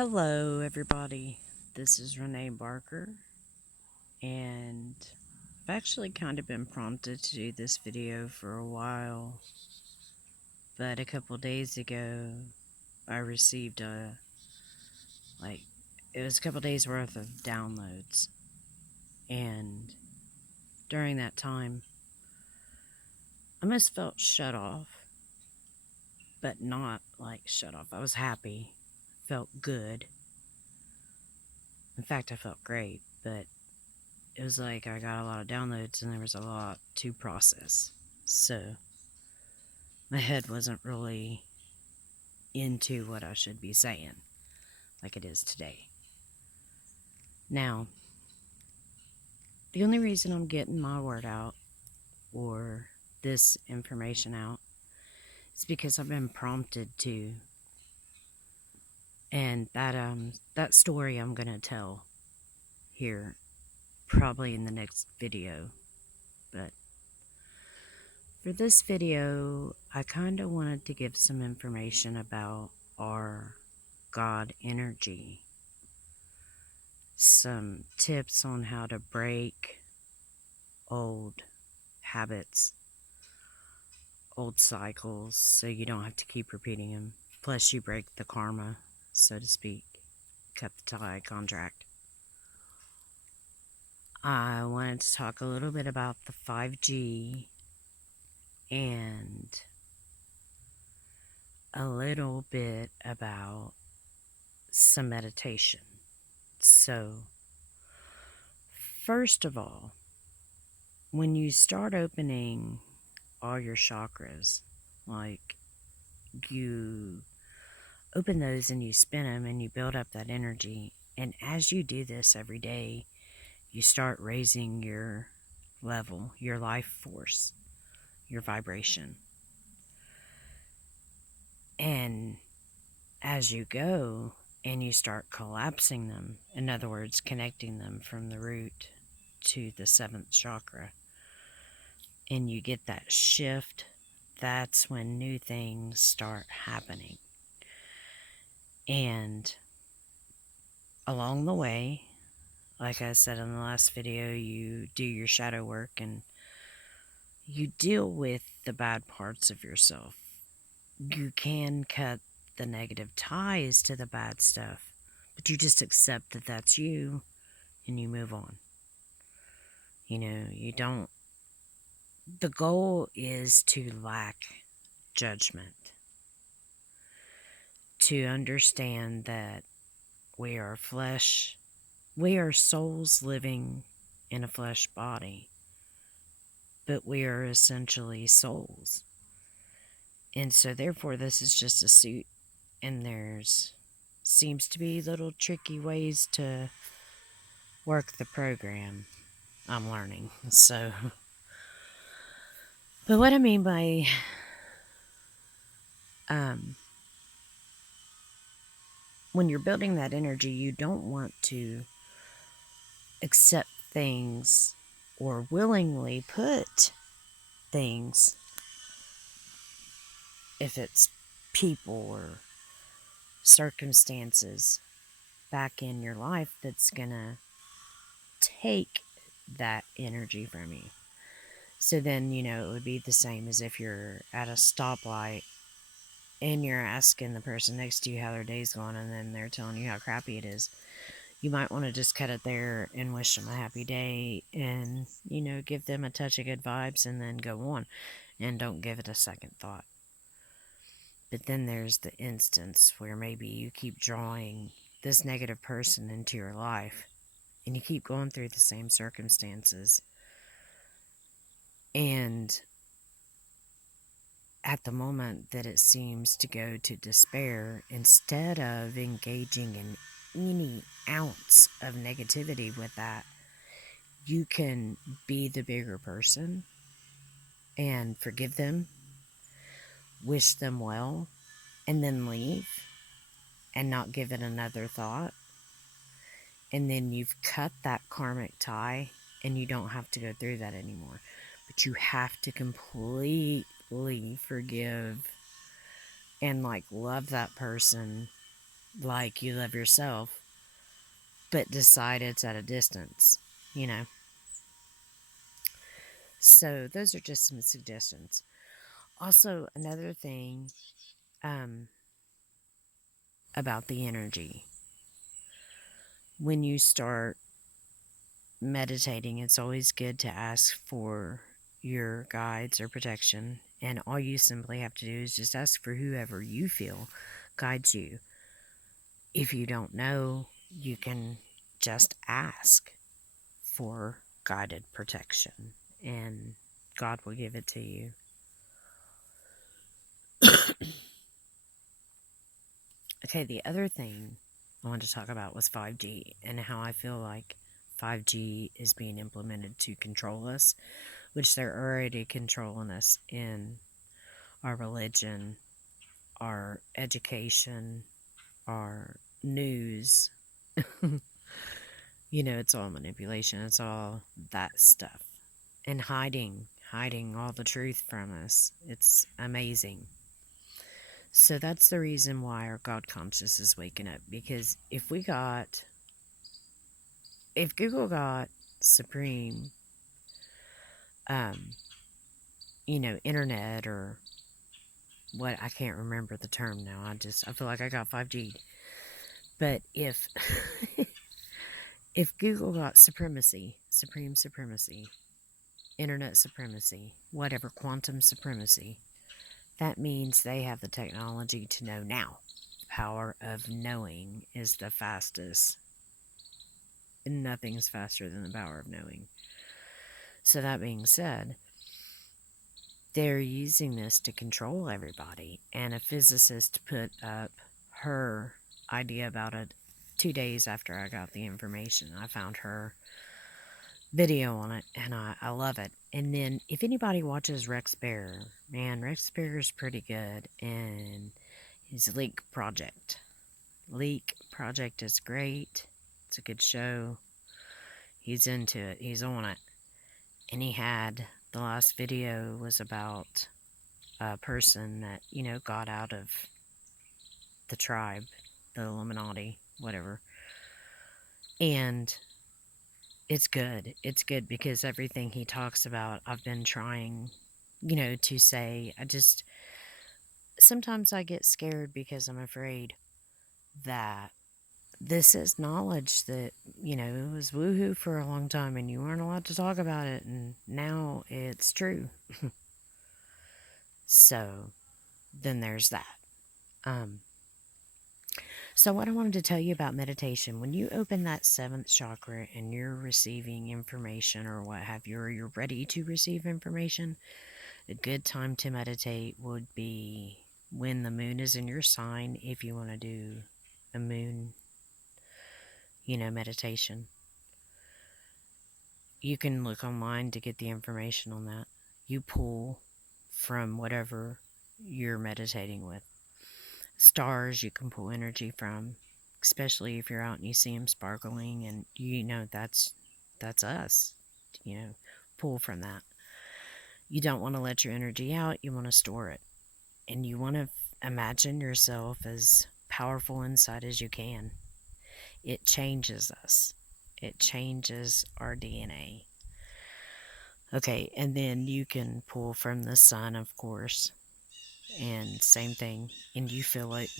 Hello, everybody. This is Renee Barker, and I've actually kind of been prompted to do this video for a while, but a couple days ago, I received like, it was a couple days worth of downloads, and during that time, I almost felt shut off, but not like shut off. I was happy, felt good. In fact, I felt great, but it was like I got a lot of downloads and there was a lot to process. So my head wasn't really into what I should be saying like it is today. Now, the only reason I'm getting my word out or this information out is because I've been prompted to. And that story I'm going to tell here probably in the next video. But for this video, I kind of wanted to give some information about our God energy. Some tips on how to break old habits, old cycles, so you don't have to keep repeating them. Plus, you break the karma, so to speak, cut the tie contract. I wanted to talk a little bit about the 5G and a little bit about some meditation. So, first of all, when you start opening all your chakras, like you open those and you spin them and you build up that energy, and as you do this every day, you start raising your level, your life force, your vibration. And as you go and you start collapsing them, in other words, connecting them from the root to the 7th chakra, and you get that shift, that's when new things start happening. And along the way, like I said in the last video, you do your shadow work and you deal with the bad parts of yourself. You can cut the negative ties to the bad stuff, but you just accept that that's you and you move on. You don't. The goal is to lack judgment, to understand that we are flesh, we are souls living in a flesh body, but we are essentially souls. And so therefore this is just a suit, and there's seems to be little tricky ways to work the program I'm learning. So, but what I mean by when you're building that energy, you don't want to accept things or willingly put things, if it's people or circumstances, back in your life that's gonna take that energy from you. So then, it would be the same as if you're at a stoplight and you're asking the person next to you how their day's going, and then they're telling you how crappy it is. You might want to just cut it there and wish them a happy day and, give them a touch of good vibes and then go on, and don't give it a second thought. But then there's the instance where maybe you keep drawing this negative person into your life and you keep going through the same circumstances. And at the moment that it seems to go to despair, instead of engaging in any ounce of negativity with that, you can be the bigger person and forgive them, wish them well, and then leave and not give it another thought. And then you've cut that karmic tie and you don't have to go through that anymore. But you have to completely forgive and love that person like you love yourself, but decide it's at a distance, you know. So those are just some suggestions. Also, another thing um, about the energy. When you start meditating, it's always good to ask for your guides or protection. And all you simply have to do is just ask for whoever you feel guides you. If you don't know, you can just ask for guided protection, and God will give it to you. Okay, the other thing I wanted to talk about was 5G and how I feel like 5G is being implemented to control us, which they're already controlling us in our religion, our education, our news. You know, it's all manipulation, it's all that stuff. And hiding all the truth from us. It's amazing. So that's the reason why our God conscious is waking up. Because if Google got supreme, um, internet or what, I can't remember the term now. I feel like I got 5G. But if Google got supreme supremacy, internet supremacy, whatever, quantum supremacy, that means they have the technology to know now. Power of knowing is the fastest. Nothing's faster than the power of knowing. So that being said, they're using this to control everybody. And a physicist put up her idea about it 2 days after I got the information. I found her video on it, and I love it. And then if anybody watches Rex Bear, man, Rex Bear is pretty good. And his Leak Project. Leak Project is great. It's a good show. He's into it. He's on it. And the last video was about a person that, got out of the tribe, the Illuminati, whatever. And it's good. It's good because everything he talks about, I've been trying, to say. Sometimes I get scared because I'm afraid that this is knowledge that, it was woohoo for a long time and you weren't allowed to talk about it, and now it's true. So then there's that. So what I wanted to tell you about meditation, when you open that 7th chakra and you're receiving information or what have you, or you're ready to receive information, a good time to meditate would be when the moon is in your sign, if you want to do a moon, meditation. You can look online to get the information on that. You pull from whatever you're meditating with. Stars you can pull energy from, especially if you're out and you see them sparkling, and that's us. Pull from that. You don't want to let your energy out. You want to store it, and you want to imagine yourself as powerful inside as you can. It changes us. It changes our DNA. Okay, and then you can pull from the sun, of course. And same thing. And you feel it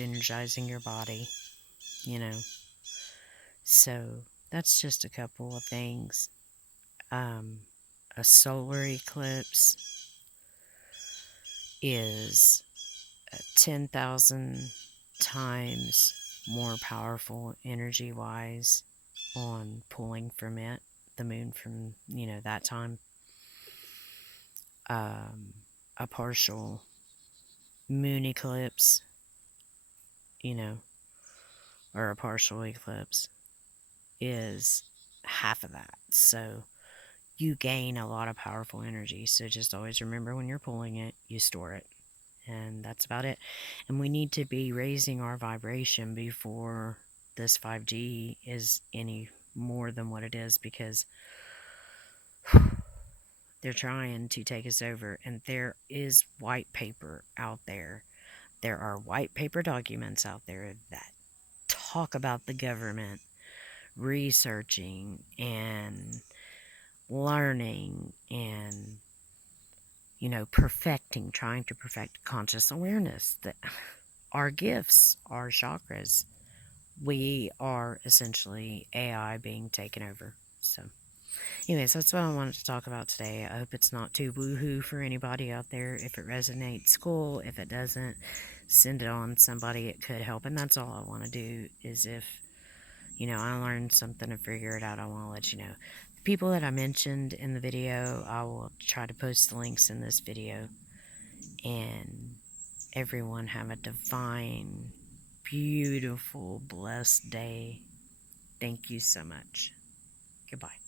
energizing your body, So that's just a couple of things. A solar eclipse is 10,000 times more powerful energy-wise on pulling from it, the moon from, that time. A partial moon eclipse, or a partial eclipse is half of that. So you gain a lot of powerful energy. So just always remember, when you're pulling it, you store it. And that's about it. And we need to be raising our vibration before this 5G is any more than what it is, because they're trying to take us over. And there is white paper out there There are white paper documents out there that talk about the government researching and learning and, trying to perfect conscious awareness. That our gifts, our chakras, we are essentially AI being taken over. So, anyways, that's what I wanted to talk about today. I hope it's not too woohoo for anybody out there. If it resonates, cool. If it doesn't, send it on somebody it could help. And that's all I want to do is if, I learned something and figure it out, I want to let you know. The people that I mentioned in the video, I will try to post the links in this video. And everyone have a divine, beautiful, blessed day. Thank you so much. Goodbye.